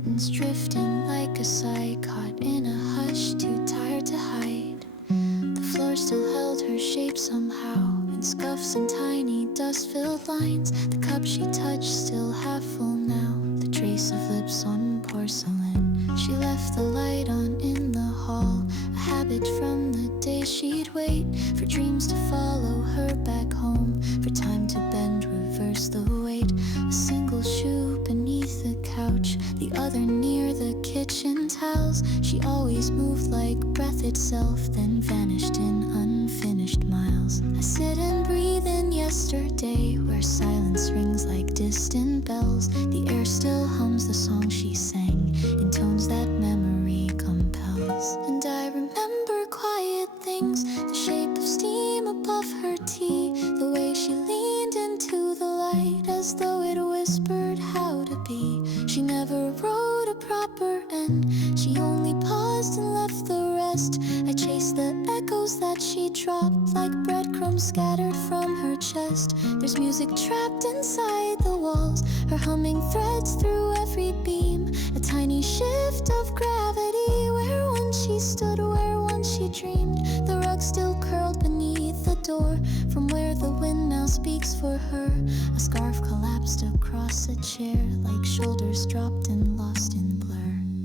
curtains drifting like a sigh, caught in a hush, too tired to hide. The floor still held her shape somehow, in scuffs and tiny dust-filled lines. The cup she touched still half full now, the trace of lips on porcelain. She left the light on in the hall, a habit from the day she'd wait for dreams to follow her back home, for time to bend, reverse the weight. A single shoe beneath the couch, the other near the kitchen towels. She always moved like breath itself, then vanished in unfinished miles. I sit and breathe in yesterday, where silence rings like distant bells. The air still hums the song she sang, in tones that memory compels. And I remember quiet things, the shape of steam above her tea, the way she leaned into the light as though it whispered how to be. She never wrote a proper end, she only paused and left the rest. I chased the echoes that she dropped like breadcrumbs scattered from her chest. There's music trapped inside the walls, her humming threads through every beam, a tiny shift of gravity, where once she stood, where once she dreamed. The rug still curled beneath the door, from where the wind now speaks for her. A scarf collapsed across a chair, like shoulders dropped and lost in blur.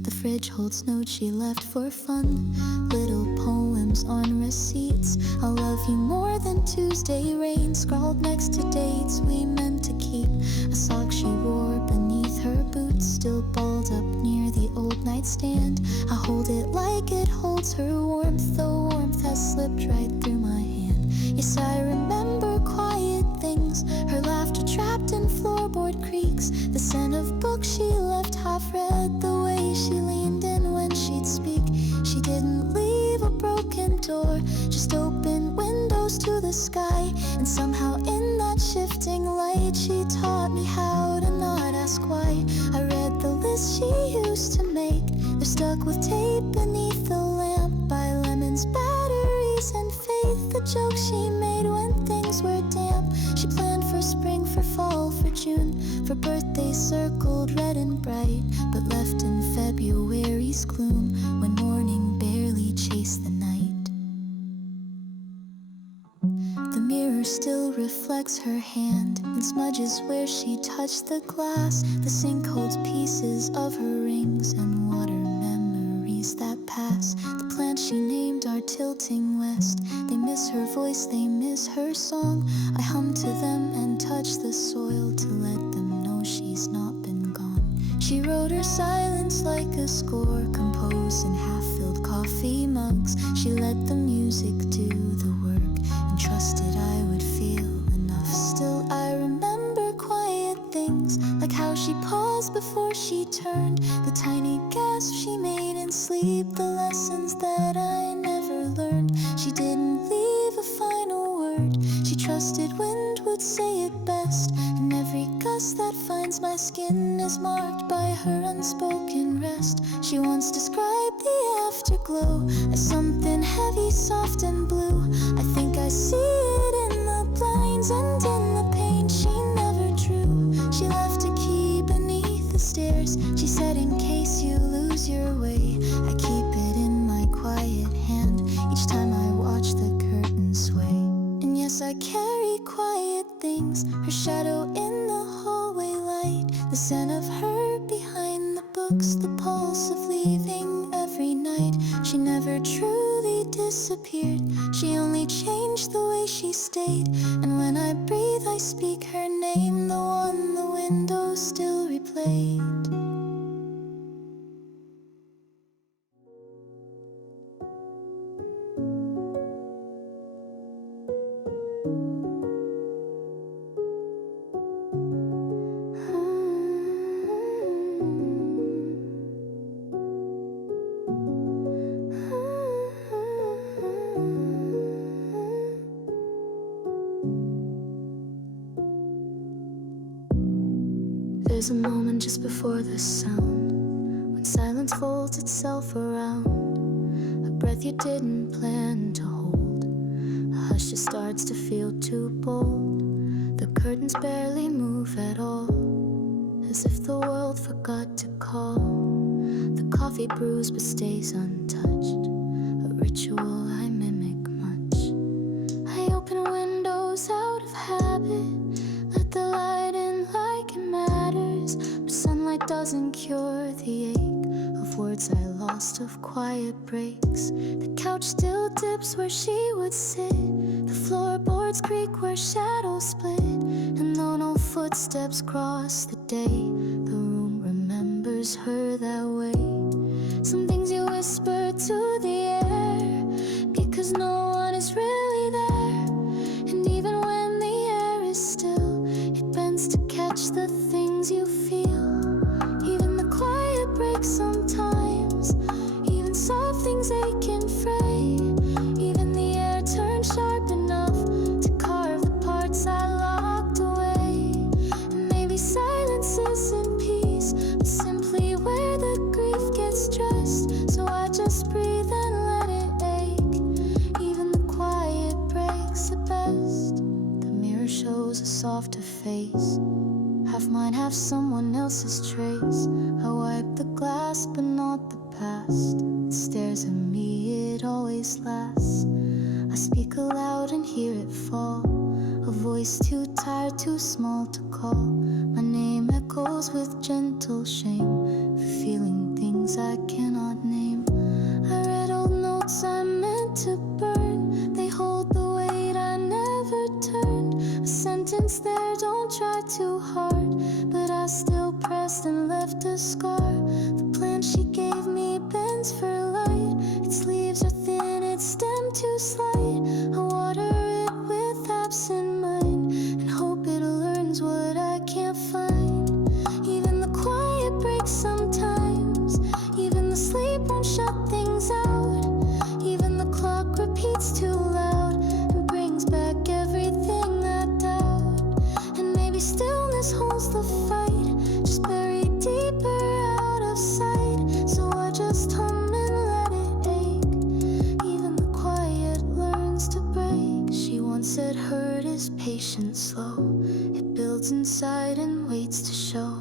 The fridge holds notes she left for fun, little poems on receipts. I'll love you more than Tuesday rain, scrawled next to dates we meant to keep. A sock she wore beneath her boots, still balled up near the old nightstand. I hold it like it holds her warmth, though warmth has slipped right through my hand. Yes, I remember quiet things, her laughter trapped in floorboard creaks, the scent of books she left half read, the way she leaned in when she'd speak. She didn't leave a broken door, just open windows to the sky. And somehow in that shifting light, she taught me how to not ask why. I read the list she used to make, they're stuck with tape beneath the lamp, by lemons, batteries, and faith. The jokes she made when things were damp, she planned for spring, for fall, for June, for birthdays circled red and bright, but left in February's gloom, when morning barely chased the night. The mirror still reflects her hand, and smudges where she touched the glass. The sink holds pieces of her rings and water memories that pass. The plants she named are tilting west, they miss her voice, they miss her song. I hum to them and touch the soil to let them know she's not been gone. She wrote her silence like a score, composed in half-filled coffee mugs. She let the music do the work, and trusted I would feel enough. Still I remember quiet things, like how she paused before she turned, the tiny gasp she made in sleep, the lessons that I never learned. She didn't leave a final word, she trusted wind would say it best, and every gust that finds my skin is marked by her unspoken rest. She once described the afterglow as something heavy, soft and blue. I think I see it in the blinds and in the paint she never drew. She left a key beneath the stairs, she said in case you lose your way, I keep it in my quiet hand each time I watch the curtains sway. And yes, I carry quiet things, her shadow in the hallway light, the scent of her behind the books, the pulse of leaving every night. She never truly disappeared, she only changed the way she stayed. And when I breathe I speak her name, the one the window still replayed. There's a moment just before the sound, when silence folds itself around, a breath you didn't plan to hold, a hush just starts to feel too bold. The curtains barely move at all, as if the world forgot to call. The coffee brews but stays untouched, a ritual I mimic much. I open windows out of habit, let the light in like it matters, but sunlight doesn't cure the ache of words I lost, of quiet breaks. The couch still dips where she would sit, the floorboards creak where shadows split, and though no footsteps cross the day, the room remembers her that way. Some things you whisper to the air, because no one is really there, and even when the air is still, it bends to catch the things you feel. Even the quiet breaks sometimes, even soft things ache and fray, even the air turns sharp enough to carve the parts I locked away. And maybe silence isn't peace, but simply where the grief gets dressed. So I just breathe and let it ache, even the quiet breaks at best. The mirror shows a softer face, half mine, half someone else's trace. I wipe the glass but not the past, it stares at me, it always lasts. I speak aloud and hear it fall, a voice too tired, too small to call. My name echoes with gentle shame for feeling things I cannot name. I read old notes I meant to burn, they hold the weight I never turned. A sentence there, don't try too hard, but I still pressed and left a scar. The plan she gave me bends for light, its leaves are thin, its stem too slight. I water it with absent mind and hope it learns what I can't find. Even the quiet breaks sometimes, even the sleep won't shut things out, even the clock repeats too loud and brings back everything I doubt. And maybe stillness holds the fight, just buried deeper out of sight. So I just hum and let it ache, even the quiet learns to break. She once said hurt is patient, slow, it builds inside and waits to show.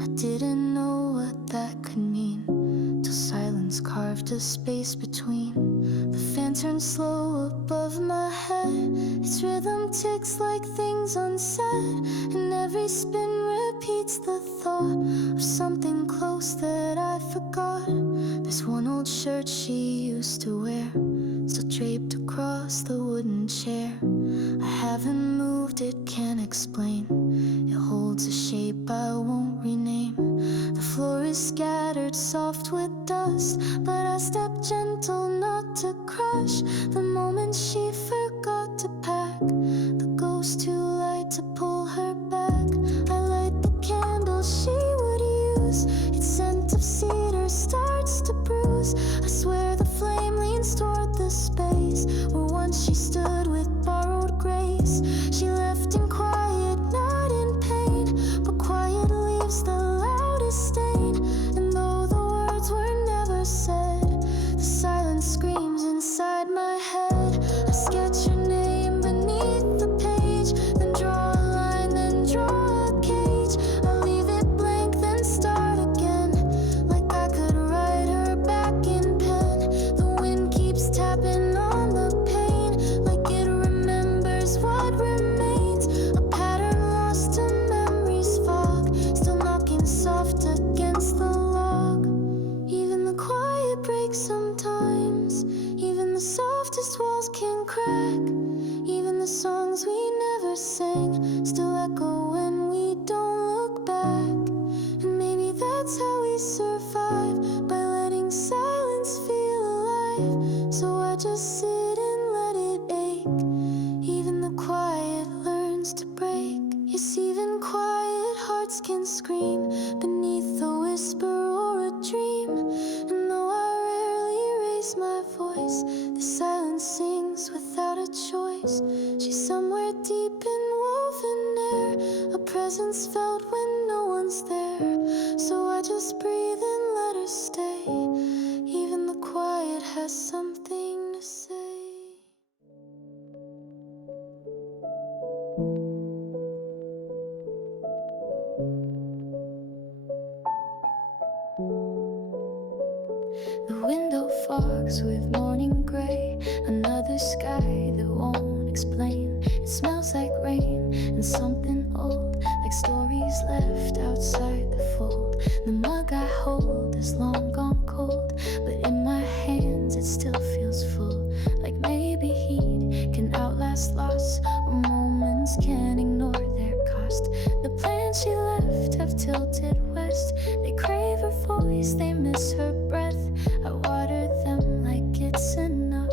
I didn't know what that could mean, till silence carved a space between. The fan turns slow above my head, its rhythm ticks like things unsaid, and every spin repeats the thought of something close that I forgot. There's one old shirt she used to wear, still draped across the wooden chair. I haven't moved, it can't explain, it holds a shape I won't rename. The floor is scattered soft with dust, but I step gentle not to crush. The moment she forgot to pack, the ghost too light to pull her back. I light the candle she would use, its scent of cedar starts to bruise. I swear the flame leans toward the space where once she stood with borrowed grace. She left in quiet, not in pain, but quiet leaves the loudest stain. And though the words were never said, the silence screams inside my head. I sketch your name beneath the page, then draw a line, then draw a cage. I leave it blank, then start again, like I could write her back in pen. The wind keeps tapping on the pane, like it remembers what remains. A pattern lost to memory's fog, still knocking soft against the log. Even the quiet breaks sometimes, even the softest walls can crack. Even the songs we never sang still echo when we don't look back. And maybe that's how we survive, by letting silence feel alive. So I just sit and let it ache, even the quiet learns to break. Yes, even quiet hearts can scream beneath a whisper or a dream. And though I rarely raise my voice, the silence sings without a choice. She's somewhere deep in woven air, a presence felt when no one's there. So I just breathe and let her stay, even the quiet has something to say. box with morning gray, another sky that won't explain. It smells like rain and something old, like stories left outside the fold. The mug I hold is long gone cold, but in my hands it still feels full. Like maybe heat can outlast loss, or moments can't ignore their cost. The plans she left have tilted west. They crave her voice, they miss her breath. I water them like it's enough,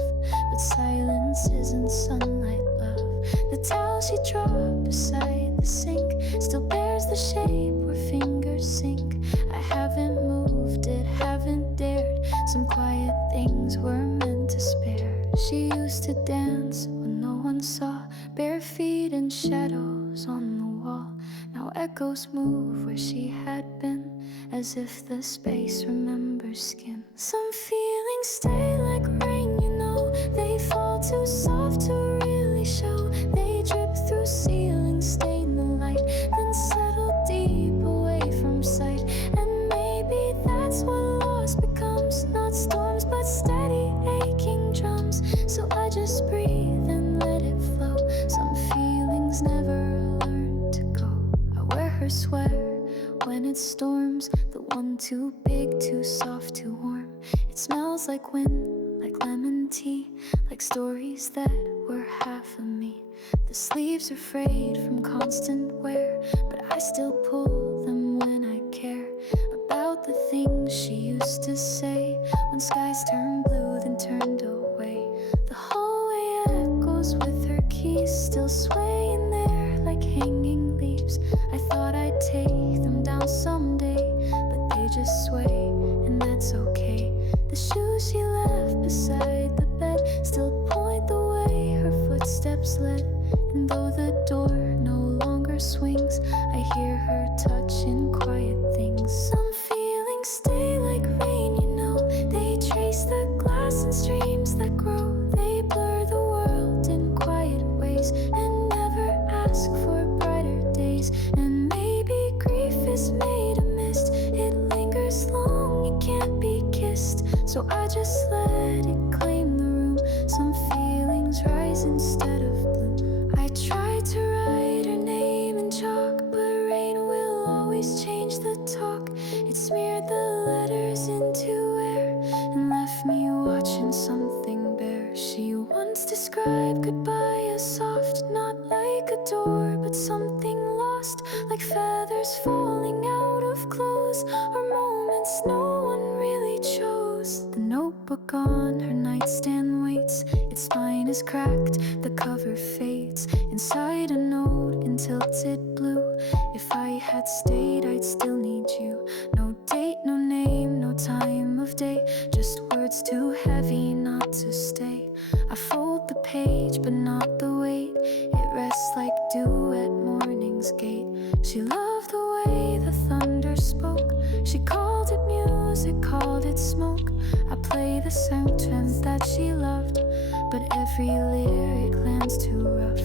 but silence isn't sunlight, love. The towel she dropped beside the sink still bears the shape where fingers sink. I haven't moved it, haven't dared. Some quiet things were meant to spare. She used to dance when no one saw, bare feet and shadows on the wall. Now echoes move where she had been, as if the space remembers skin. Some feelings stay like rain, you know. They fall too soft to really show. They drip through ceilings, stain the light, then settle deep away from sight. And maybe that's what loss becomes. Not storms, but steady aching drums. So I just breathe and let it flow. Some feelings never learn to go. I wear her sweater when it storms, the one too big, too soft, too warm. It smells like wind, like lemon tea, like stories that were half of me. The sleeves are frayed from constant wear, but I still pull them when I care about the things she used to say. When skies turned blue, then turned away. The hallway echoes with her keys still swaying there like hanging leaves. I thought I'd take them down someday, but they just sway, and that's okay. The shoes she left beside the bed still point the way her footsteps led. And though the door no longer swings, I hear her touch in quiet things. Some feelings stay like rain, you know. They trace the glass and streams that grow. They blur the world in quiet ways and never ask for brighter days. And maybe grief is made of mist. It lingers long, it can't be kissed. So I just let it claim the room. Some feelings rise instead of bloom. I tried to write her name in chalk, but rain will always change the talk. It smeared the letters into air and left me watching something bare. She once described goodbye as soft, not like a door, but something lost, like feathers falling out of clothes, or moments no one really chose. The notebook on her nightstand waits. Its spine is cracked, the cover fades. Inside a note in tilted blue. If I had stayed, I'd still need you. No date, no name, no time of day. Just words too heavy not to stay. I fold the page, but not the weight. It rests like dew at morning's gate. She loved the way the thunder spoke. She called it music, called it smoke. I play the sentence that she loved, but every lyric lands too rough.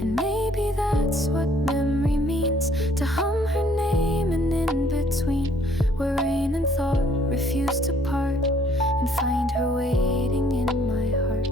And maybe that's what memory means, to hum her name and in between, where rain and thought refuse to part, and find her waiting in my heart.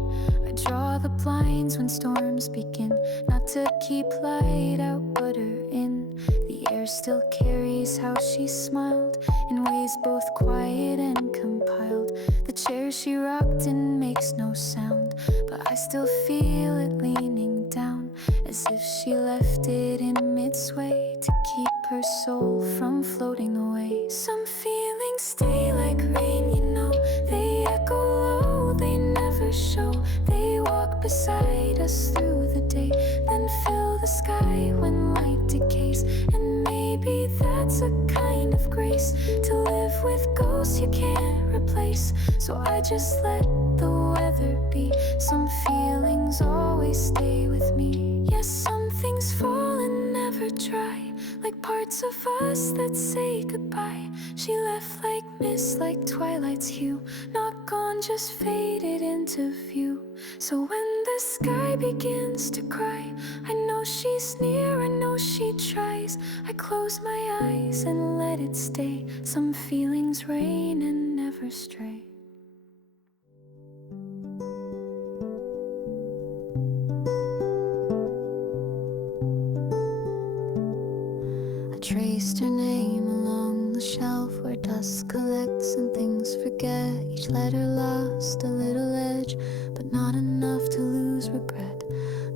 I draw the blinds when storms begin, not to keep light out but her in. The air still carries how she smiled, in ways both quiet and compiled. The chair she rocked in makes no sound, but I still feel it leaning down, as if she left it in mid-sway to keep her soul from floating away. Some feelings stay like rain, you know. They echo low, they never show. They walk beside us through the day, then fill the sky when light decays. And maybe that's a kind of grace, to live with ghosts you can't replace. So I just let the weather be. Some feelings always stay with me. Yes, some things fall and never dry, like parts of us that say goodbye. She left like mist, like twilight's hue, not gone, just faded into view. So when the sky begins to cry, I know she's near, I know she tries. I close my eyes and let it stay. Some feelings rain and never stray. traced her name along the shelf where dust collects and things forget. Each letter lost a little edge, but not enough to lose regret.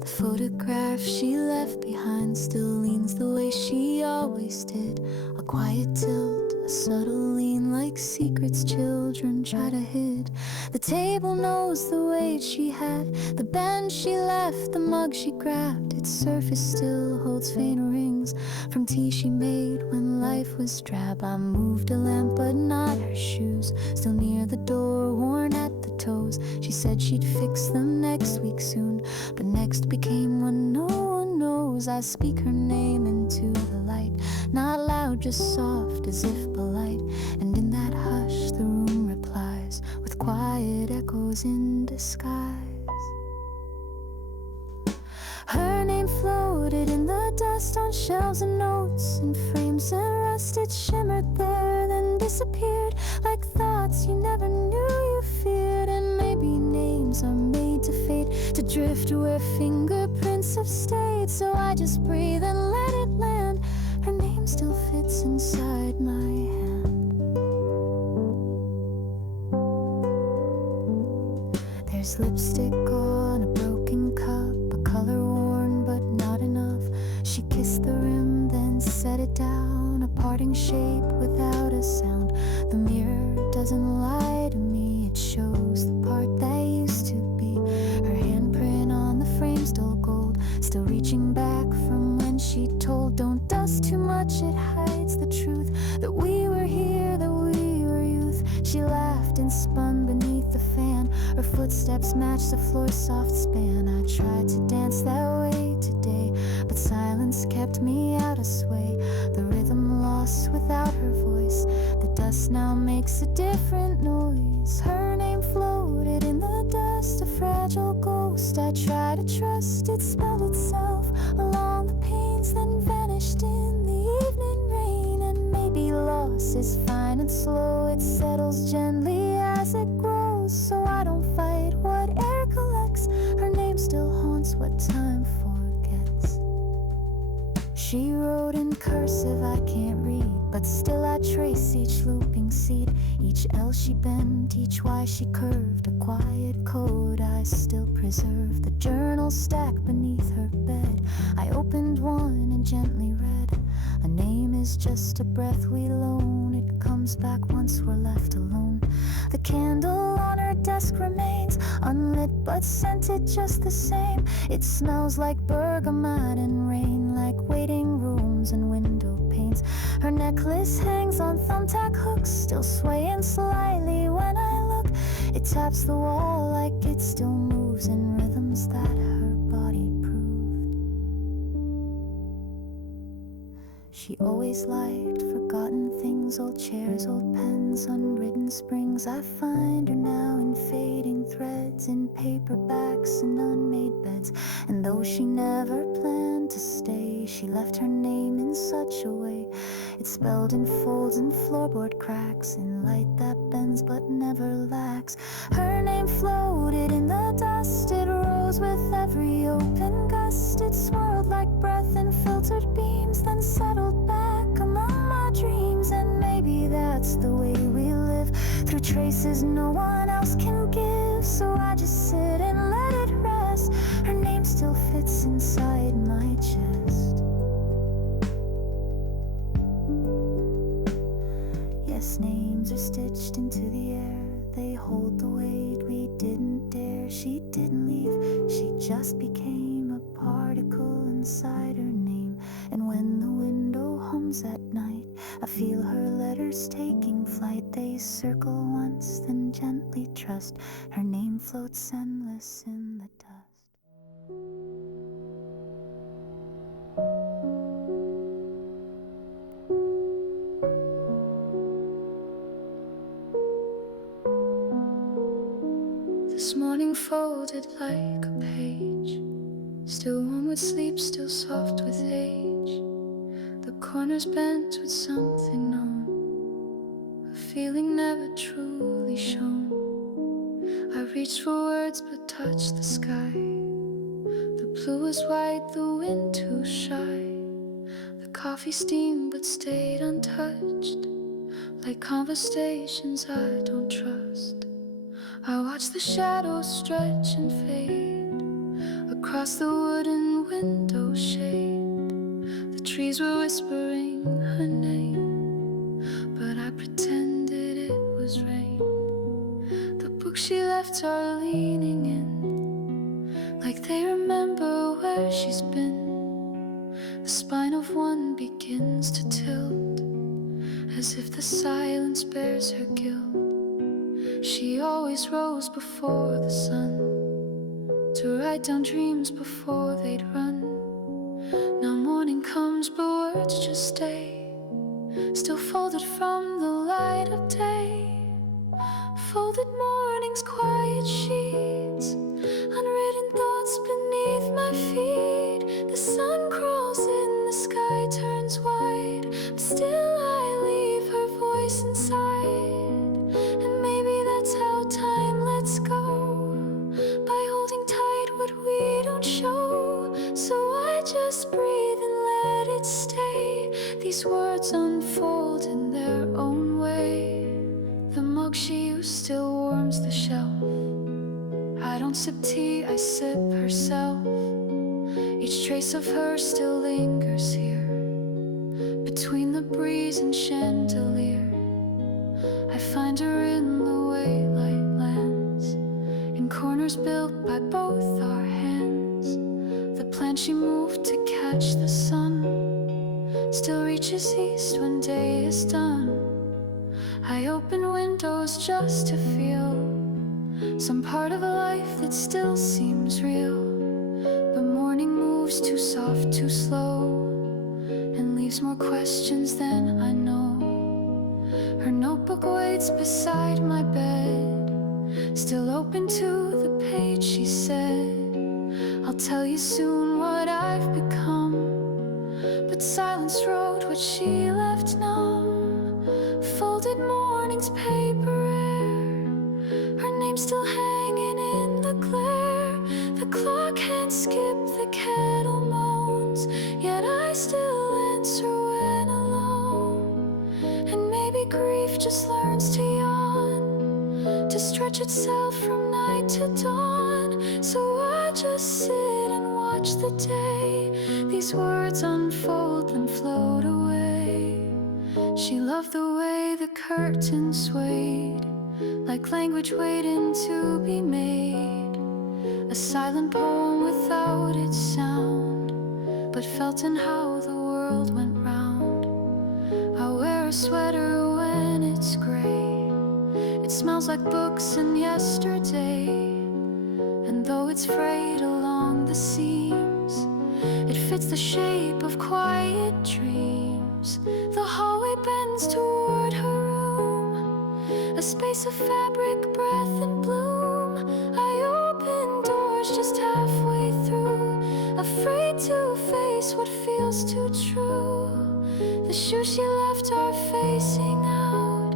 The photograph she left behind still leans the way she always did. A quiet tilt, a subtle lean, like secrets children try to hide. The table knows the weight she had, the bench she left, the mug she grabbed. Its surface still holds faint rings from tea she made when life was drab. I moved a lamp but not her shoes, still near the door, worn at the toes. She said she'd fix them next week soon, but next became when no one knows. I speak her name into the light, not loud, just soft as if polite. And in that hush the room replies with quiet echoes in disguise. Her name floated in the dust on shelves and notes and frames and rust. It shimmered there, then disappeared like thoughts you never knew you feared. And maybe names are made to fade, to drift where fingerprints have stayed. So I just breathe and let it land. Her name still fits inside my hand. There's lipstick on a broken cup, a color worn but not enough. She kissed the rim, then set it down, a parting shape without a sound. The mirror doesn't lie to me, it shows the part that used to be. Her handprint on the frame's dull gold, still reaching back from when she told. Don't dust too much, it hides the truth, that we were here, that we were youth. She laughed and spun beneath the fan, her footsteps matched the floor's soft span. I tried to dance that way today, but silence kept me out of sway. The rhythm lost without her voice, the dust now makes a different noise. Her name floated in the dust, a fragile ghost I try to trust. It spelled itself along the panes, then vanished in the evening rain. And maybe loss is fine and slow, it settles gently as it grows. So I don't fight what air collects, her name still haunts what time forgets. She wrote in cursive I can't read, but still I trace each looping seed, each L she bent, each Y she curved. A quiet code I still preserve. The journal stacked beneath her bed, I opened one and gently read. A name is just a breath we loan, it comes back once we're left alone. The candle on her desk remains unlit but scented just the same. It smells like bergamot and rain, like waiting rooms and window panes. Her necklace hangs on thumbtack hooks, still swaying slightly when I look. It taps the wall like it still moves in rhythms that her body proved. She always liked forgotten things, old chairs, old pens, unwritten springs. I find her now in fading threads, in paperbacks and unmade beds. And though she never planned to stay, she left her name in such a way. It's spelled in folds and floorboard cracks, in light that bends but never lacks. Her name floated in the dust, it rose with every open gust. It swirled like breath in filtered beams, then settled back among my dreams. And maybe that's the way we live, through traces no one else can give. So I just sit and let it rest. Her name still fits inside my chest. Yes, names are stitched into the air, they hold the weight we didn't dare. She didn't leave, she just became a particle inside her name. And when the window hums at night, I feel her letters taking flight. They circle once, then gently trust. Her name floats endless in the dust. This morning folded like a page, still warm with sleep, still soft with age. The corners bent with something known, a feeling never truly shown. I reached for words but touched the sky. The blue was white, the wind too shy. The coffee steam but stayed untouched, like conversations I don't trust. I watch the shadows stretch and fade across the wooden window shade. The trees were whispering her name, but I pretended it was rain. The books she left are leaning in, like they remember where she's been. The spine of one begins to tilt, as if the silence bears her guilt. She always rose before the sun, to write down dreams before they'd run. Now morning comes but words just stay, still folded from the light of day. Folded mornings, quiet sheets, unwritten thoughts beneath my feet. The sun crawls in, the sky turns wide, but still I leave her voice inside. And maybe that's how time lets go, by holding tight what we don't show. So I just breathe and let it stay. These words unfold in their own way. The mug she used still warms the shelf. I don't sip tea, I sip herself. Each trace of her still lingers here, between the breeze and chandelier. I find her in the way light lands, in corners built by both our hands. The plan she moved to catch the sun still reaches east when day is done. I open windows just to feel some part of a life that still seems real. But morning moves too soft, too slow, and leaves more questions than I know. Her notebook waits beside my bed, still open to the page. She said, I'll tell you soon what I've become. But silence wrote what she left numb. Folded mornings, paper air, her name still hanging in the glare. The clock hands skip, the kettle moans, yet I still answer when alone. And maybe grief just learns to yawn, to stretch itself from night to dawn. So I just sit and watch the day. These words unfold and float away. She loved the way the curtain swayed, like language waiting to be made. A silent poem without its sound, but felt in how the world went round. I wear a sweater when it's gray. It smells like books and yesterday. And though it's frayed along the seams, it fits the shape of quiet dreams. The hallway bends toward her room, a space of fabric, breath and bloom. I open doors just halfway through, afraid to face what feels too true. The shoes she left are facing out,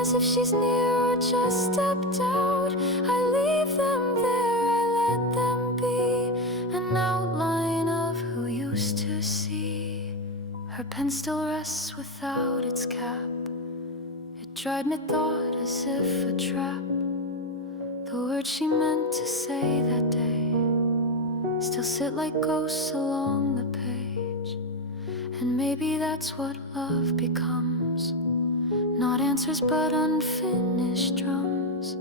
as if she's near or just stepped out. I leave them there, I let them be, an outline of who used to see. Her pen still rests without its cap. It dried mid-thought as if a trap. The words she meant to say that day still sit like ghosts along the page. And maybe that's what love becomes, not answers but unfinished drums,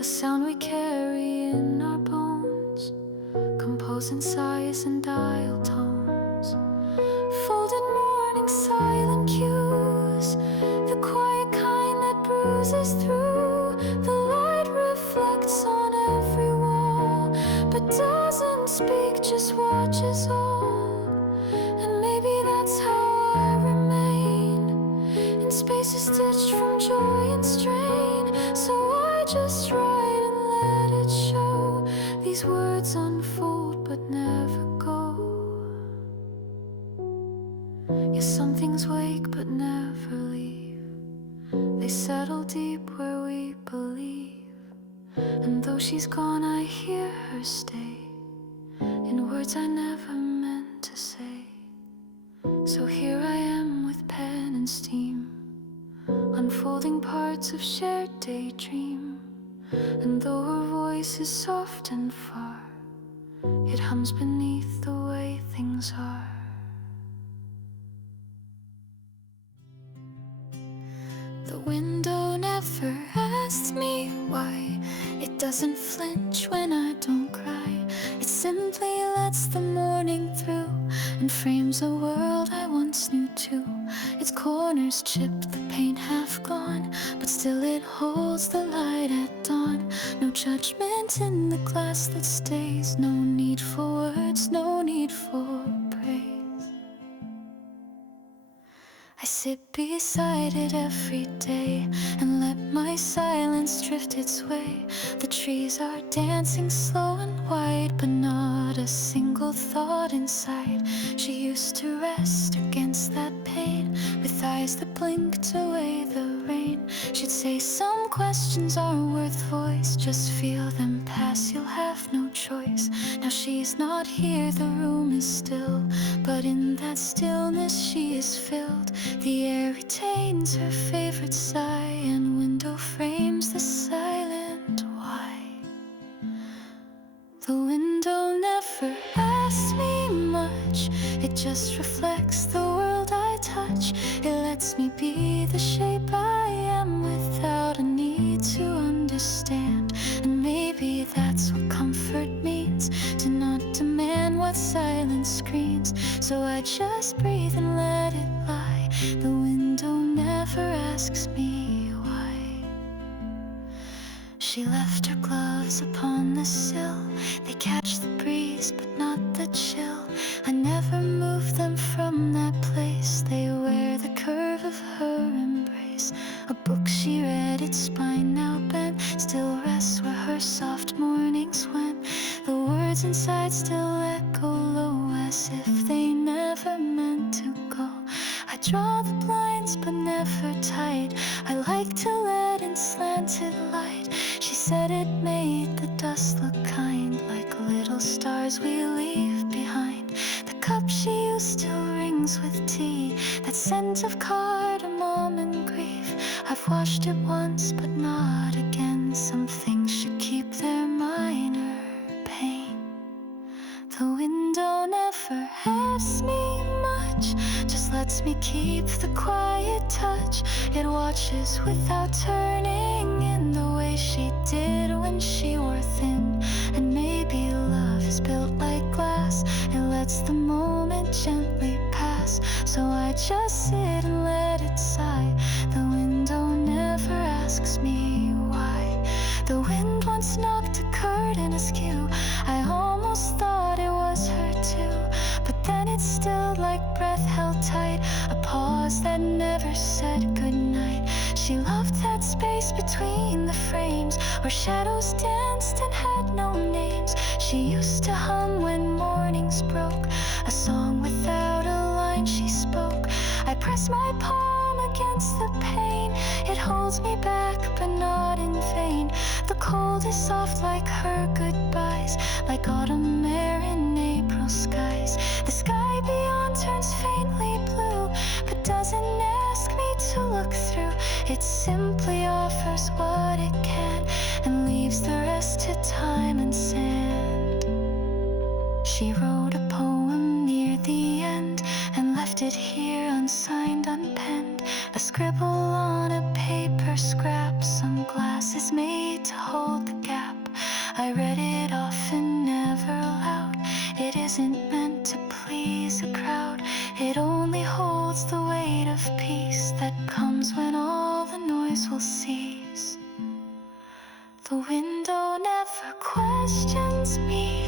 a sound we carry in our bones, composed in sighs and dial tones. Folded morning, silent cues, the quiet kind that bruises through. The light reflects on every wall, but doesn't speak, just watches all. And maybe that's how I remain, in spaces stitched from joy and strain. So I just write and let it show. These words unfold but never go. Yes, some things wake but never leave. They settle deep where we believe. And though she's gone, I hear her stay, in words I never meant to say. So unfolding parts of shared daydream. And though her voice is soft and far, it hums beneath the way things are. The window never asks me why. It doesn't flinch when I don't cry. It simply lets the morning through and frames a world I once knew too. Its corners chipped, the paint half gone, but still it holds the light at dawn. No judgment in the glass that stays. No need for words, no need for praise. I sit beside it every day and let my silence drift its way. The trees are dancing slow and wide, but not a single thought inside. She used to rest against that pain with eyes that blinked away the rain. She'd say some questions aren't worth voice, just feel them pass, you'll have no choice. Now she's not here, the room is still, but in that stillness she is filled. The air retains her favorite sigh, and window frames the silent why. The window never asks me much, it just reflects the world I touch. It lets me be the shape I am without a need to understand. And maybe that's what comfort means, to not demand what silence screams. So I just breathe and let it lie. The window never asks me why. She left her gloves upon the sill. They catch the breeze but not the chill. I never move them from that place. They wear the curve of her embrace. A book she read, its spine now bent, still rests where her soft mornings went. The words inside still echo low as if they never meant to go. I draw the blinds but never tight. I like to let in slanted light. She said it made the dust look kind, like little stars we leave behind. The cup she used still rings with tea, that scent of cardamom and grief. I've washed it once but not again. Some things should keep their minor pain. The window never asks me much, just lets me keep the quiet touch. It watches without turning in the way she did when she wore thin. And maybe love is built like glass, it lets the moment gently pass. So I just sit and let it sigh. The window never asks me why. The wind once knocked a curtain askew. I almost thought it was her too, but then it stilled like breath held tight. A pause that never said goodnight. She loved that space between the frames, where shadows danced and had no names. She used to hum when mornings broke, a song without a line she spoke. I press my palm against the pane. It holds me back but not in vain. The cold is soft like her goodbyes, like autumn air in April skies. The sky beyond turns faintly blue, but doesn't ask me to look through. It simply offers what it can and leaves the rest to time and sand. She wrote a poem near the end and left it here unsigned, unpenned. A scribble on a paper scrap, some glasses made to hold the gap. I read it often, never aloud. It isn't meant to please a crowd. It only holds the weight of peace that comes when all the noise will cease. The window never questions me.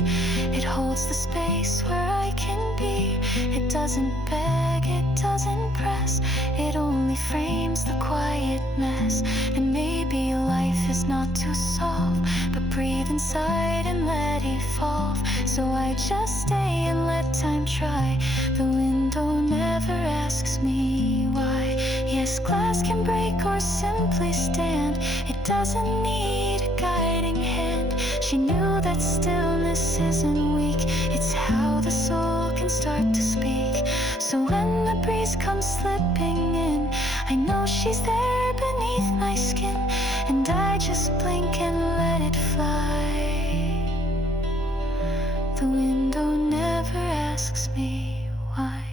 It holds the space where I can be. It doesn't beg, it doesn't press. It only frames the quiet mess. And maybe life is not to solve, but breathe inside and let evolve. So I just stay and let time try. The window never asks me why. Yes, glass can break or simply stand. It doesn't need a guiding hand. She knew that stillness isn't weak. It's how the soul can start to speak. So when the breeze comes slipping in, I know she's there beneath beneath my skin, and I just blink and let it fly. The window never asks me why.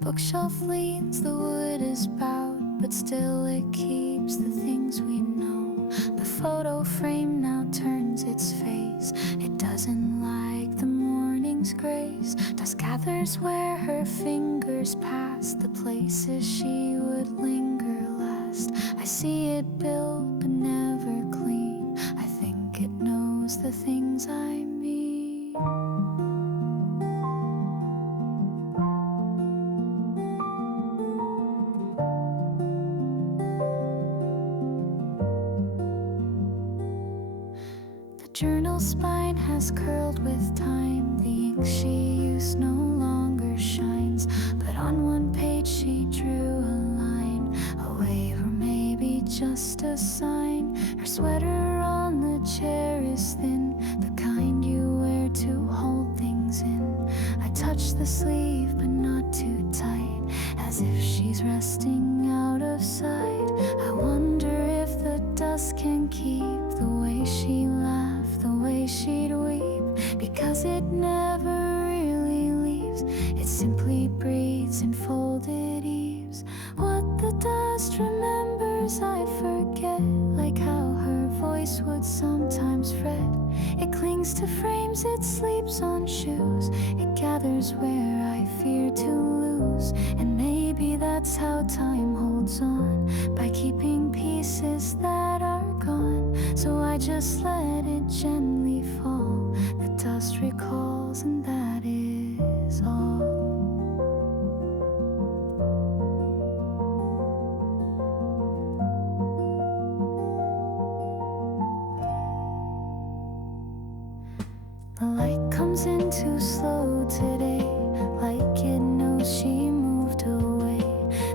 Bookshelf leans, the wood is bowed, but still it keeps the things we know. The photo frame now turns its face. It doesn't like the morning's grace. Dust gathers where her fingers pass the places she would linger last. I see it built but never clean. I think it knows the things I mean. Journal spine has curled with time. The ink she used no longer shines, but on one page she drew a line, a wave or maybe just a sign. Her sweater on the chair is thin, the kind you wear to hold things in. I touch the sleeve but not too tight, as if she's resting out of sight. I wonder if the dust can keep the way she laughed, the way she'd weep, because it never really leaves. It simply breathes in folded eaves. What the dust remembers I forget, like how her voice would sometimes fret. It clings to frames, it sleeps on shoes. It gathers where I fear to lose. And maybe that's how time holds on, by keeping pieces that are gone. So I just let it gently fall. The dust recalls, and that is all. The light comes in too slow today, like it knows she moved away.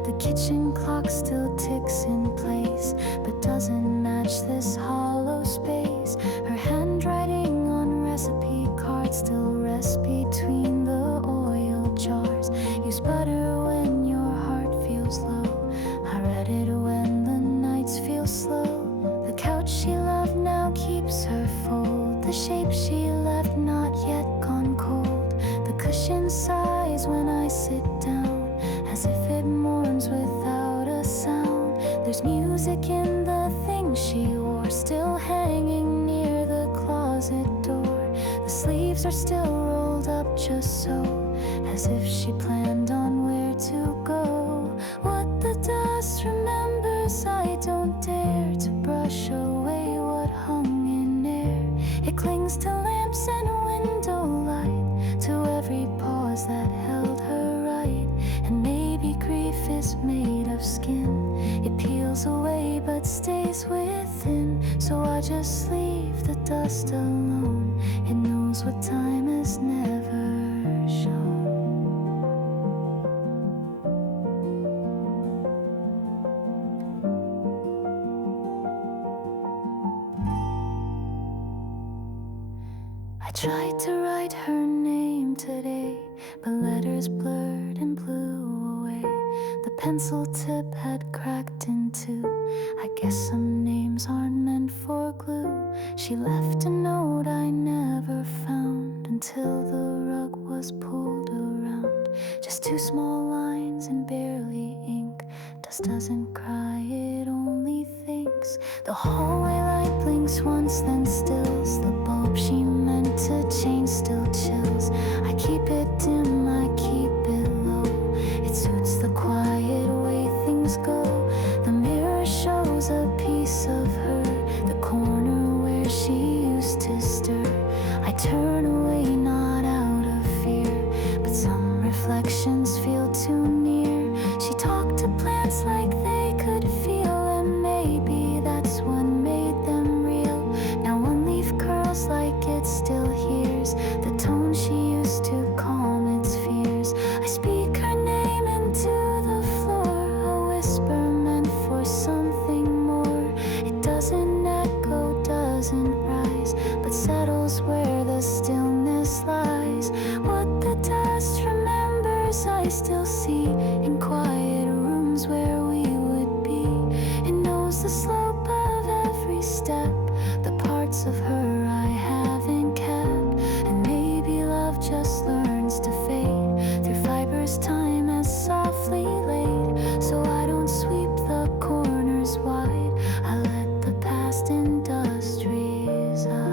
The kitchen clock still ticks in place, but doesn't match this hollow space. Her handwriting on recipe cards still rests between the oil jars. Use butter when your heart feels low. I read it when the nights feel slow. The couch she loved now keeps her full. The shape she left not yet gone cold. The cushion sighs when I sit down, as if it mourns without a sound. There's music in the things she wore, still hanging near the closet door. The sleeves are still rolled up just so, as if she planned on where to go. What the dust remembers, I don't dare to brush away what hung in air. It clings to lamps and window light, to every pause that held her right. And maybe grief is made of skin. It peels away but stays within. So I just leave the dust alone. It knows what time has never shown. I tried to write her name today, but letters blurred and blew away. The pencil tip had cracked in two. I guess some names aren't meant for glue. She left a note I never found until the rug was pulled around. Just two small lines and barely ink. Dust doesn't cry, it only thinks. The hallway light blinks once, then stills. The bulb she meant to change still chills. I keep it dim, I keep it low. It suits the quiet way things go. The mirror shows a piece of her, the corner where she used to stir. I turn away, not out of fear, but some reflections feel too near. She talked to plants like they could feel, and maybe that's what made them real. Now one leaf curls like it still hears the tone she used to calm its fears. I speak her name into the floor, a whisper meant for something more. It doesn't echo face I still see in quiet rooms where we would be. It knows the slope of every step, the parts of her I haven't kept. And maybe love just learns to fade through fibers time has softly laid. So I don't sweep the corners wide, I let the past in dust reside.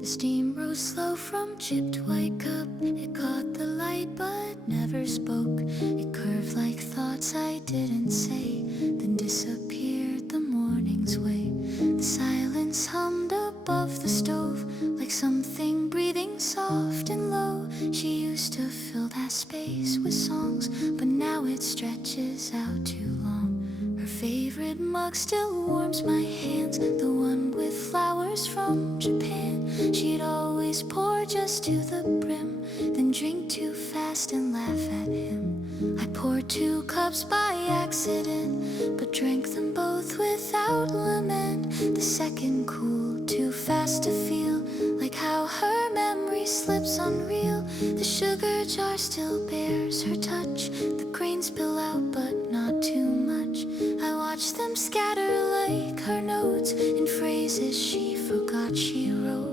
The steam rose slow from chipped white cup. It caught the light but never spoke. It curved like thoughts I didn't say, then disappeared the morning's way. The silence hummed above the stove, like something breathing soft and low. She used to fill that space with songs, but now it stretches out too long. Her favorite mug still warms my hands, the one with flowers from Japan. She'd always pour just to the brim, then drink too fast and laugh at him. I poured 2 cups by accident, but drank them both without lament. The second cooled too fast to feel, like how her memory slips unreal. The sugar jar still bears her touch, the grains spill out but not too much. I watch them scatter like her notes in phrases she forgot she wrote.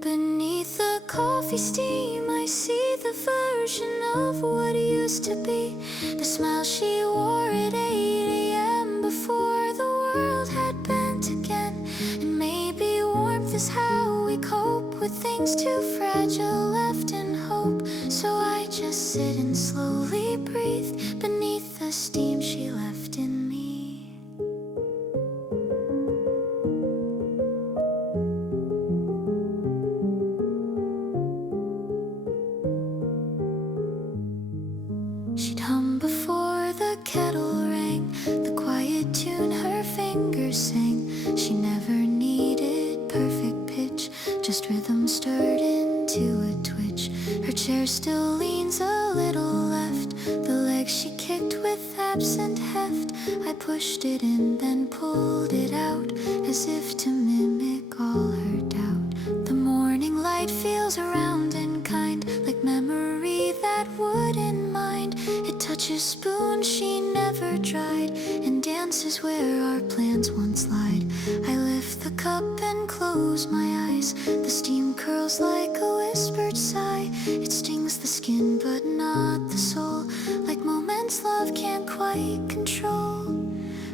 Beneath the coffee steam I see the version of what used to be. The smile she wore at 8 a.m. before the world had bent again. And maybe warmth is how we cope with things too fragile left in hope. So I just sit and slowly breathe beneath the steam she left in me. She'd hum before the kettle rang, the quiet tune her fingers sang. She never needed perfect pitch, just rhythm stirred into a twitch. Her chair still leans a little left, the leg she kicked with absent heft. I pushed it in, then pulled it out, as if to mimic all her doubt. The morning light feels round and kind, like memory that wouldn't mind. It touches spoons she never dried, and dances where our plans once lied. I lift the cup and close my eyes, the steam curls like a whispered sigh. It stings the skin but not the soul, like moments love can't quite control.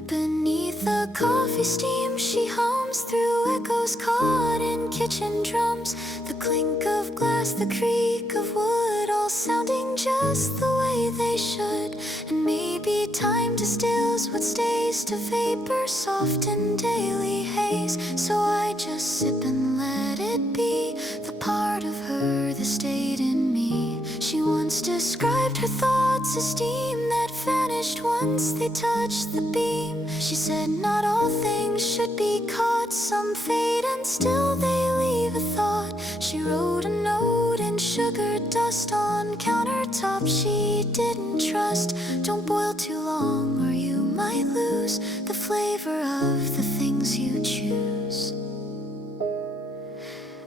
Beneath the coffee steam she hums through echoes caught in kitchen drums. The clink of glass, the creak of wood, all sounding just the way they should. And maybe time distills what stays to vapor soft in daily haze. So I just sip and let it be, the part of her that stayed in me. She once described her thoughts as steam that vanished once they touched the beam. She said not all things should be caught, some fade and still they leave a thought. She wrote a note in sugar dust on countertop she didn't trust. Don't boil too long or you might lose the flavor of the things you choose.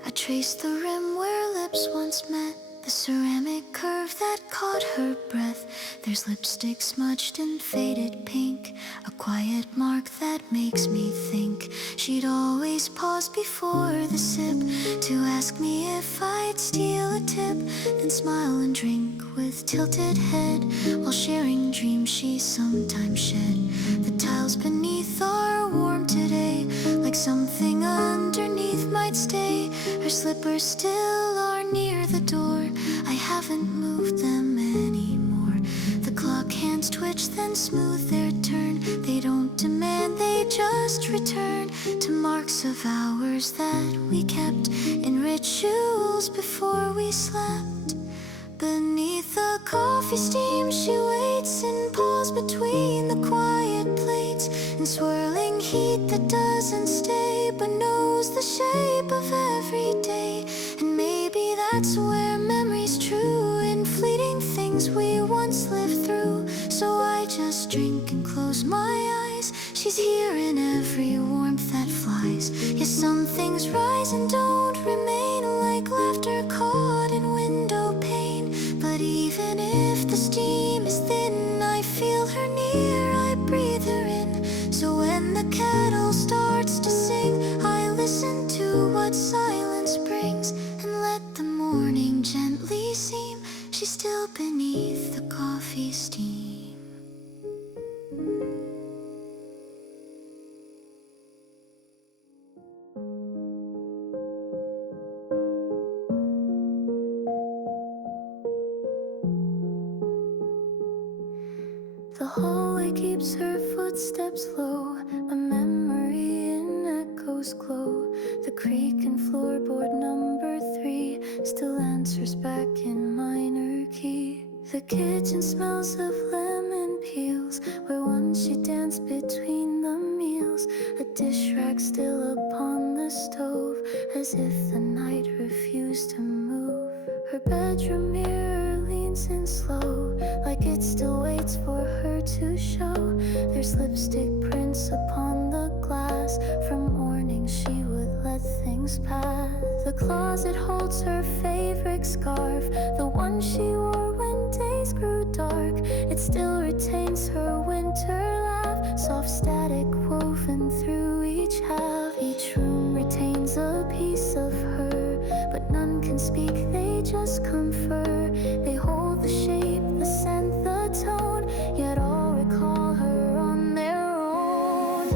I traced the rim where lips once met, the ceramic curve that caught her breath. There's lipstick smudged in faded pink, a quiet mark that makes me think. She'd always pause before the sip to ask me if I'd steal a tip, then smile and drink with tilted head, while sharing dreams she sometimes shed. The tiles beneath are warm today, like something underneath might stay. Her slippers still are near the door, I haven't moved them anymore. The clock hands twitch then smooth their turn, they don't demand, they just just return to marks of hours that we kept in rituals before we slept. Beneath the coffee steam she waits and pause between the quiet plates and swirling heat that doesn't stay but knows the shape of every day. And maybe that's where memory's true in fleeting things we once lived through. So I just drink and close my eyes. She's here in every warmth that flies. Yes, some things rise and don't remain, like laughter caught in window pane. But even if the steam is thin, I feel her near, I breathe her in. So when the kettle starts to sing, I listen to what silence brings and let the morning gently seem she's still beneath the coffee steam. The hallway keeps her footsteps low, a memory in echoes glow. The creak and floorboard number 3 still answers back in minor key. The kitchen smells of lemon peels, where once she danced between the meals. A dish rack still upon the stove, as if the night refused to move. Her bedroom mirror leans in slow, like it still waits for her to show. There's lipstick prints upon the glass, from mornings she would let things pass. The closet holds her favorite scarf, the one she wore when days grew dark. It still retains her winter laugh, soft static woven through each half. Each room retains a piece of her, but none can speak, they just confer. They hold the shape, the scent, the tone, yet all recall her on their own.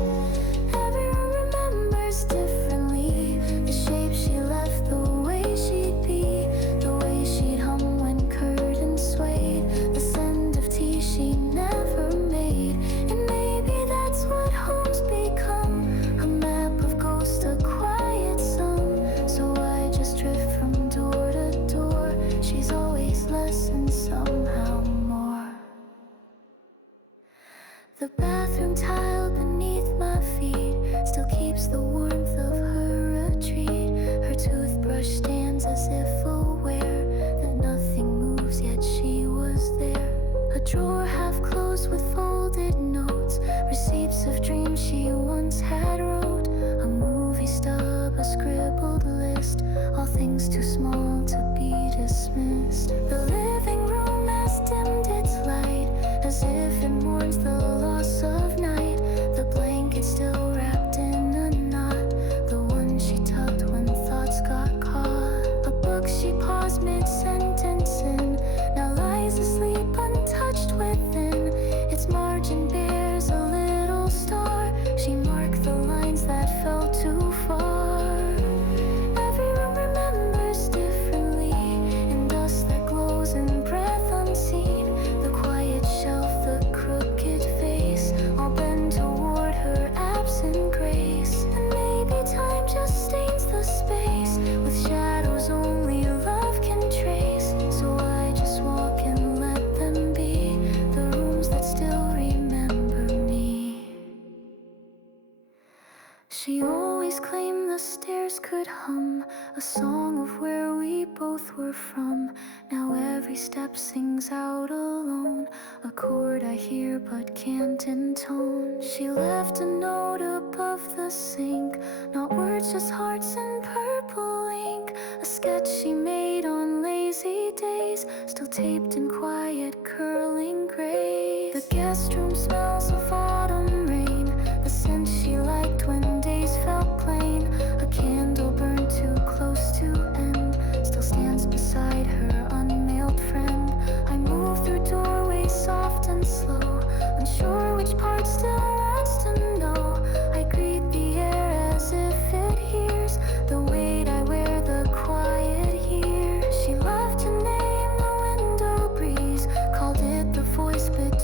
Everyone remembers differently, the shape she left, the way she'd be, the way she'd hum when curtains swayed, the scent of tea she never made. And maybe that's what homes become, a map of ghosts, a quiet sum. So I just drift from door to door, she's always less and somehow more. The bathroom tile beneath my feet still keeps the warmth of her retreat. Her toothbrush stands as if aware that nothing moves, yet she was there. A drawer half closed with folded notes, receipts of dreams she once had wrote. A movie stub, a scribbled list, all things too small to be dismissed. The living room has dimmed its light, as if it mourns the loss of night. The blanket still wrapped in a knot, the one she tucked when thoughts got caught. A book she paused mid-sentence in, now lies asleep untouched within. Its margin bears a little star, she marked the lines that fell too far. Everyone remembers differently, in dust that glows in breath unseen. The quiet shelf, the crooked face, all bend toward her absent grace. And maybe time just stains the space with shadows only love can trace. So I just walk and let them be, the rooms that still remember me. She always claimed the stairs could hum a song of where we both were from. Now every step sings out alone, a chord I hear but can't intone. She left a note above the sink, not words, just hearts in purple ink. A sketch she made on lazy days, still taped in quiet curling grays. The guest room smells of autumn rain, the scent she liked when days felt plain. A candle burned too close to end, still stands beside her unmailed friend. I move through doorways soft and slow, unsure which part still wants to know. I greet the air as if it hears the weight I wear, the quiet here. She loved to name the window breeze, called it the voice between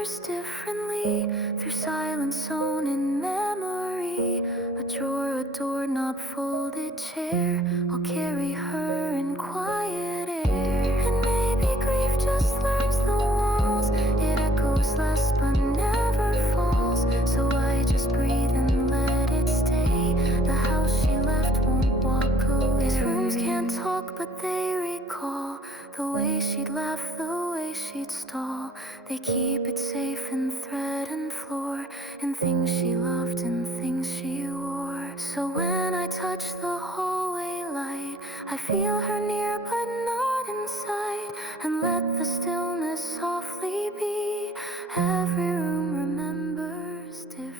remembers differently through silence sewn in memory. A drawer, a doorknob, folded chair, I'll carry her in quiet air. And maybe grief just learns the walls. It echoes less but never falls. So I just breathe and let it stay. The house she left won't walk away. These rooms can't talk but they recall the way she'd laugh, the way she'd stall. They keep it safe in thread and floor, in things she loved and things she wore. So when I touch the hallway light, I feel her near but not inside, and let the stillness softly be. Every room remembers differently.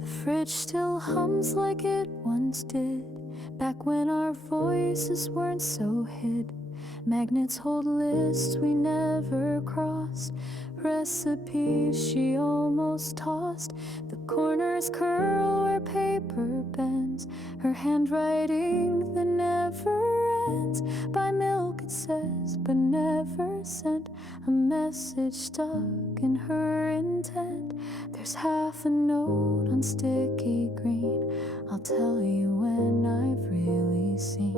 The fridge still hums like it once did, back when our voices weren't so hid. Magnets hold lists we never crossed, recipes she almost tossed. The corners curl where paper bends, her handwriting that never ends. Buy milk it says, but never sent, a message stuck in her intent. There's half a note on sticky green, I'll tell you when I've really seen.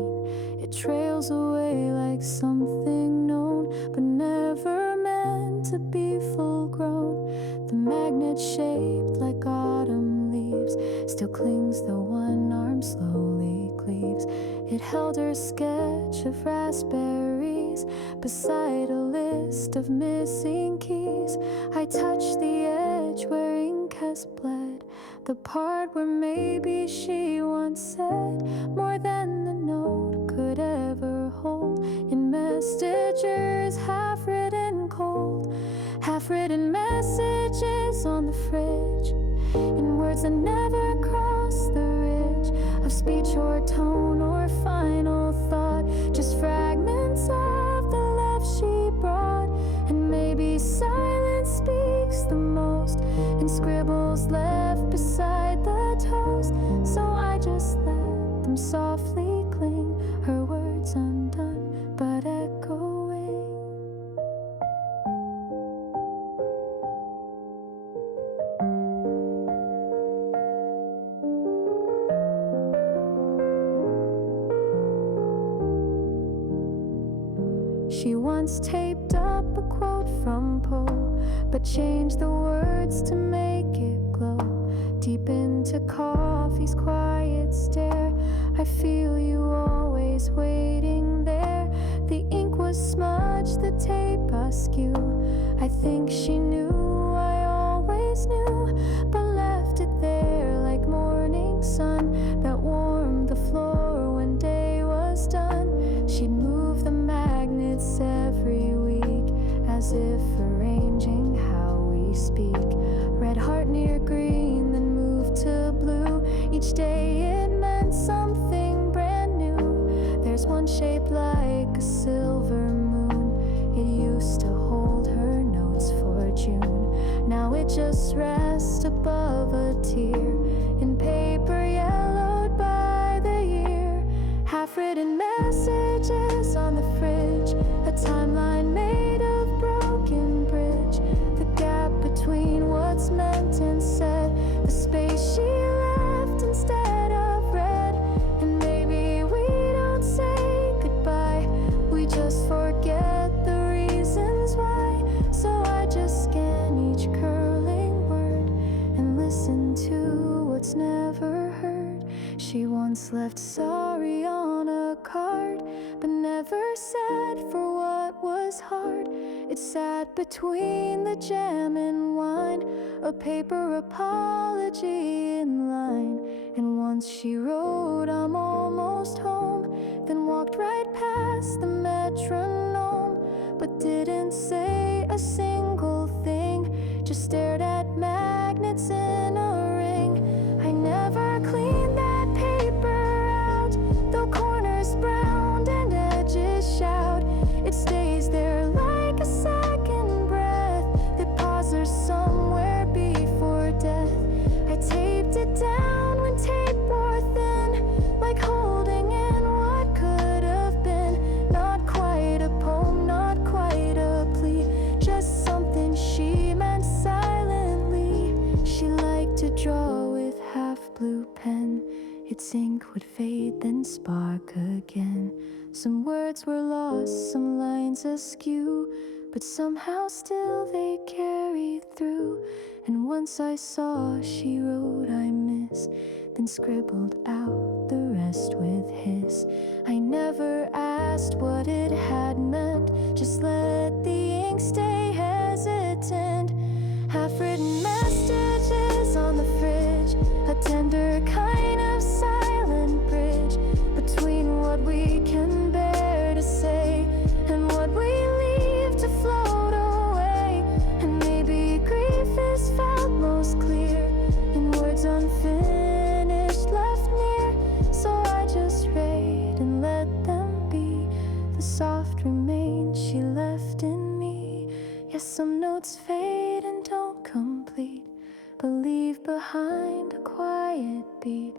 It trails away like something known, but never meant to be full grown. The magnet shaped like autumn leaves still clings, though one arm slowly cleaves. It held her sketch of raspberries beside a list of missing keys. I touched the edge where ink has bled, the part where maybe she once said more than the note could ever hold. In messages half written cold, half written messages on the fridge, in words that never cross the ridge of speech or tone or final thought. Just fragments of the love she brought, and maybe silence speaks the most in scribbles left beside the toast. So I just let them softly cling, her words undone but echoing. She once taped up a quote from Poe, but changed the words to make it glow. Deep into coffee's quiet stare, I feel you always waiting there. The ink was smudged, the tape askew. I think she knew, I always knew, but left it there like morning sun that warmed the floor when day was done. She'd move the magnets every week, as if arranging how we speak. Red heart near green, then moved to blue. Each day it meant something brand new. There's one shaped like a silver moon, it used to hold her notes for June. Now it just rests above a tear, in paper yellowed by the year. Half-written messages on the fridge, a timeline made of broken bridge. The gap between what's meant and said, the space she left instead of read. And maybe we don't say goodbye, we just forget the reasons why. So I just scan each curling word and listen to what's never heard. She once left sorry on a card, but never said for what was hard. It sat between the jam and wine, a paper apology in line. And once she wrote, I'm almost home, then walked right past the metronome, but didn't say a single thing, just stared at magnets in a ring. I never cleaned that paper out, though corners browned and edges shout. It stays there like a second breath that pauses somewhere before death. fade, then spark again. Some words were lost, some lines askew, but somehow still they carried through. And once I saw she wrote I miss, then scribbled out the rest with his. I never asked what it had meant, just let the ink stay hesitant. Half-written messages on the fridge, a tender kind of silent bridge between what we can bear to say and what we leave to float away. And maybe grief is felt most clear in words unfinished, left near. So I just read and let them be the soft remains she left in me. Yes, some notes fade and don't complete, but leave behind a quiet beat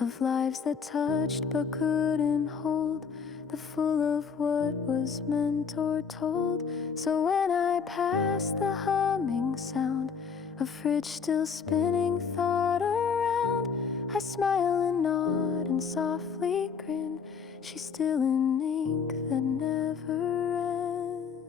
of lives that touched but couldn't hold the full of what was meant or told. So when I pass the humming sound, a fridge still spinning thought around, I smile and nod and softly grin. She's still in ink that never ends.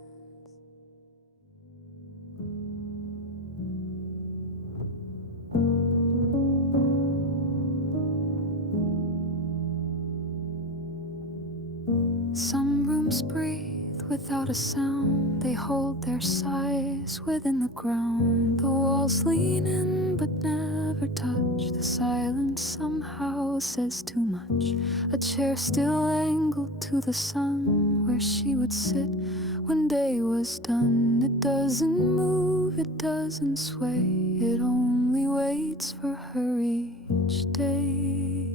Some rooms breathe without a sound. They hold their sighs within the ground. The walls lean in but never touch. The silence somehow says too much. A chair still angled to the sun, where she would sit when day was done. It doesn't move, it doesn't sway. It only waits for her each day.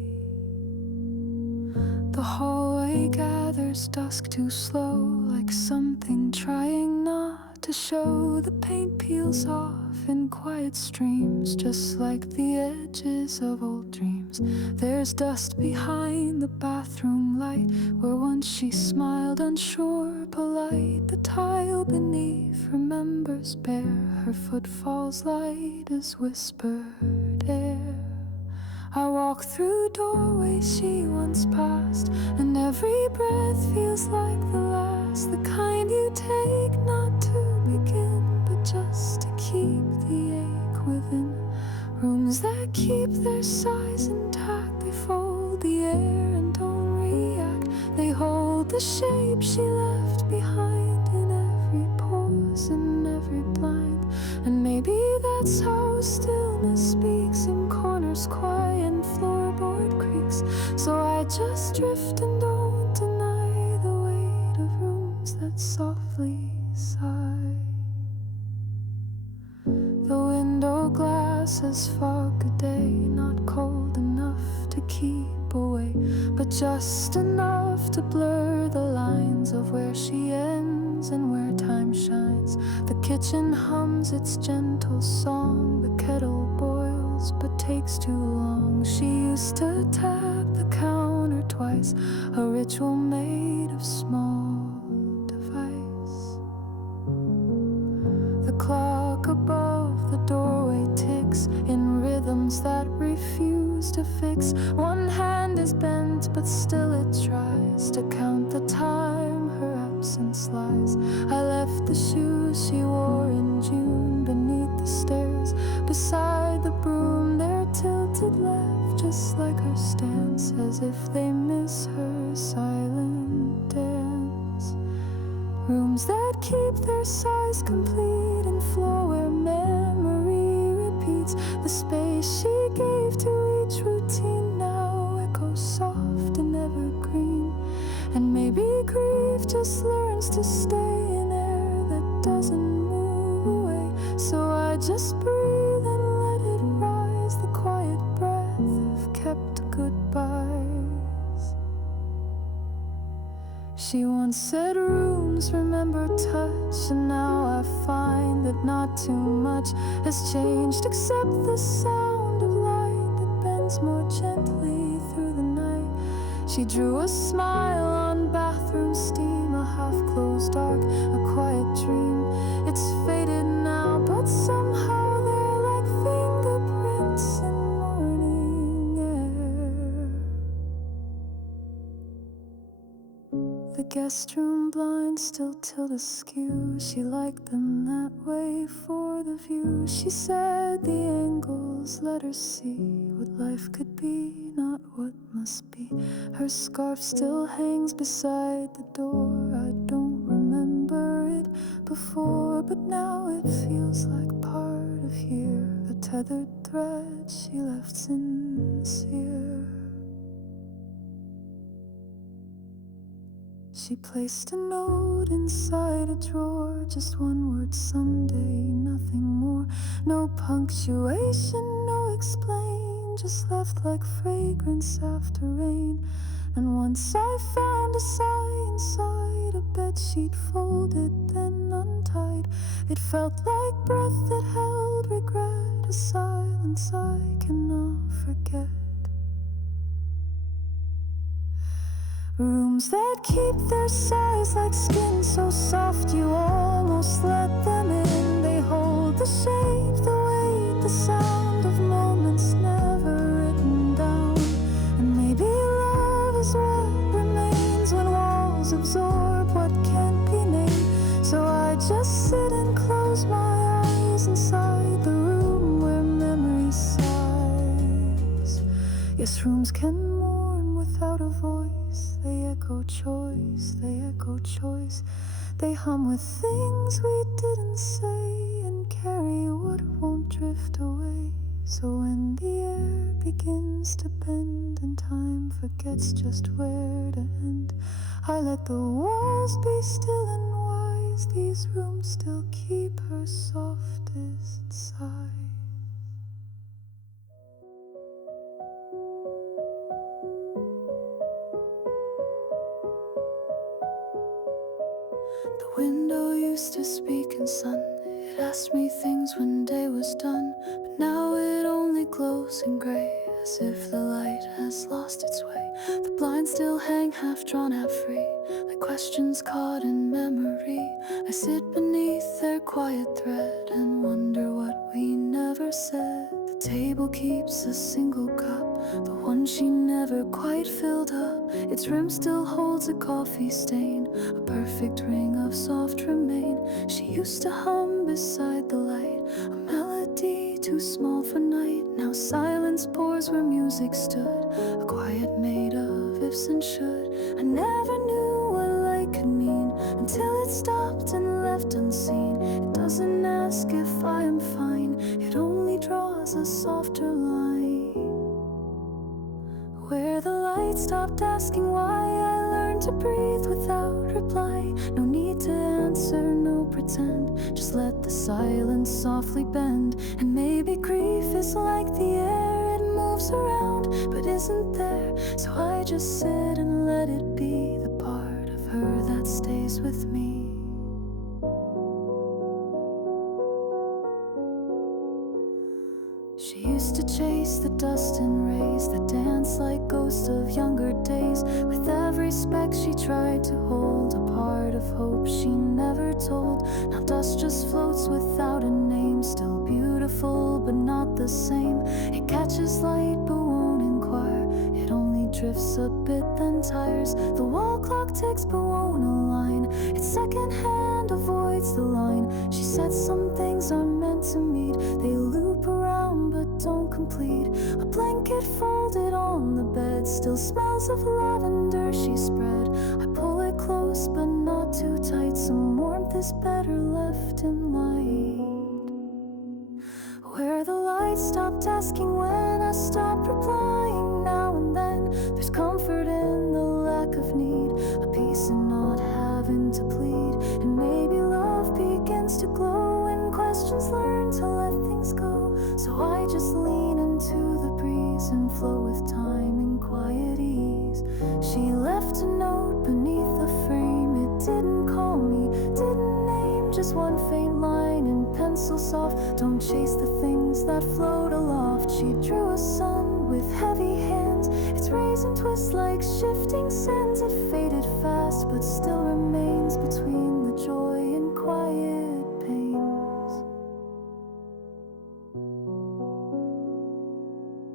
The hallway gathers dusk too slow, like something trying not to show. The paint peels off in quiet streams, just like the edges of old dreams. There's dust behind the bathroom light, where once she smiled unsure, polite. The tile beneath remembers bare, her footfalls light as whispered air. I walk through doorways she once passed, and every breath feels like the last. The kind you take not to begin, but just to keep the ache within. Rooms that keep their size intact, they fold the air and don't react. They hold the shape she left behind in every pause and every blind. And maybe that's how stillness speaks in corners quiet and floorboard creaks. So I just drift and don't deny the weight of rooms that softly sigh. The window glass has fog a day, not cold enough to keep away, but just enough to blur the lines of where she ends and where time shines. The kitchen hums its gentle song, the kettle boils but takes too long. She used to tap the counter twice, a ritual made of small device. The clock above the doorway ticks in rhythms that refuse to fix. One hand is bent but still it tries to count the time her absence lies. I left the shoes she wore in June beneath the stairs, beside the broom. They're tilted left, just like her stance, as if they miss her silent dance. Rooms that keep their size complete and flow where memory repeats. The space she gave to each routine now echoes soft and evergreen. And maybe grief just learns to stay in air that doesn't move away. So I just breathe and let it rise, the quiet breath of kept goodbyes. She once said rooms remember touch, and now I find that not too much has changed, except the sound of light that bends more gently through the night. She drew a smile on bathroom steam, a half-closed arc, a quiet dream. It's faded now, but somehow they're like fingerprints in morning air. still tilt askew. She liked them that way for the view. She said the angles let her see what life could be, not what must be. Her scarf still hangs beside the door. I don't remember it before, but now it feels like part of here. A tethered thread she left sincere. She placed a note inside a drawer, just one word, someday, nothing more. No punctuation, no explain, just left like fragrance after rain. And once I found a sigh inside a bedsheet, folded then untied. It felt like breath that held regret, a silence I cannot forget. Rooms that keep their sighs like skin so soft you almost let them in. They hold the shape, the weight, the sound of moments never written down. And maybe love is what remains when walls absorb what can't be named. So I just sit and close my eyes inside the room where memory sighs. Yes, rooms can mourn without a voice. They echo choice, they echo choice. They hum with things we didn't say and carry what won't drift away. So when the air begins to bend and time forgets just where to end, I let the walls be still and wise. These rooms still keep her softest sigh. The window used to speak in sun. It asked me things when day was done, but now it only glows in gray, as if the light has lost its way. The blinds still hang half drawn, half free, like questions caught in memory. I sit beneath their quiet thread and wonder what we never said. The table keeps a single cup, the one she never quite filled up. Its rim still holds a coffee stain, a perfect ring of soft remain. She used to hum beside the light, a melody too small for night. Now silence pours where music stood, a quiet made of ifs and should. I never knew what light could mean until it stopped and left unseen. It doesn't ask if I am fine, it only draws a softer line. Where the light stopped asking why, I learned to breathe without reply. No need to answer, no pretend, just let the silence softly bend. And maybe grief is like the air, it moves around but isn't there. So I just sit and let it be the part of her that stays with me. She used to chase the dust and rays that dance like ghosts of younger days. With every speck she tried to hold, a part of hope she never told. Now dust just floats without a name, still beautiful but not the same. It catches light but won't inquire, it only drifts a bit then tires. The wall clock ticks but won't align, its second hand avoids the line. She said some things are meant to meet, they loop around but don't complete. A blanket folded on the bed still smells of lavender she spread. I pull it close but not too tight, some warmth is better left in light. Where the light stopped asking when I stopped replying now and then. There's comfort in the lack of need, a peace in not having to plead. And maybe love begins to glow when questions learn to let things go. So I just lean into the breeze and flow with time in quiet ease. She left a note beneath the frame, it didn't call me, didn't name, just one faint line in pencil soft. Don't chase the things that float aloft. She drew a sun with heavy hands, its rays and twists like shifting sands. It faded fast but still remains between the joy and quiet pains.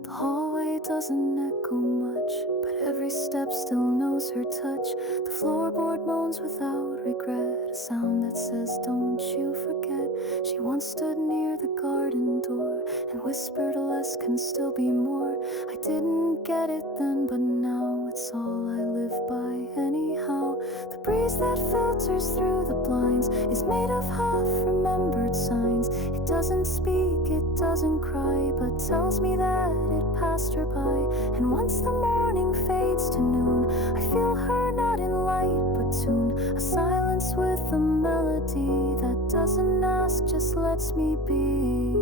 The hallway doesn't echo much, but every every step still knows her touch. The floorboard moans without regret, a sound that says don't you forget. She once stood near the garden door and whispered less can still be more. I didn't get it then, but now it's all I live by anyhow. The breeze that filters through the blinds is made of half-remembered signs. It doesn't speak, it doesn't cry, but tells me that it passed her by. And once the morning fades to noon, I feel her not in light but tune. A silence with a melody that doesn't ask, just lets me be.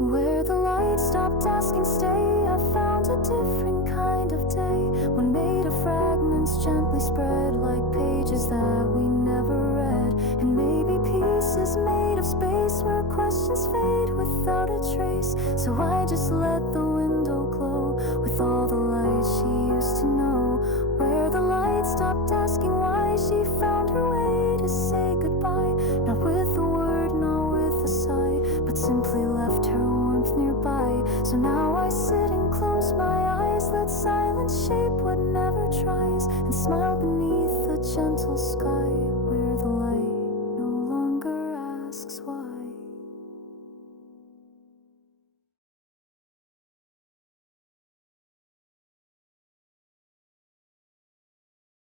Where the light stopped asking stay, I found a different kind of day. One made of fragments gently spread like pages that we never read. And maybe pieces made of space where questions fade without a trace. So I just let the window glow with all the light she used to know. Where the light stopped asking why, she found her way to say goodbye. Not with a word, not with a sigh, but simply left her warmth nearby. So now I sit and close my eyes, let silence shape what never tries, and smile beneath the gentle sky.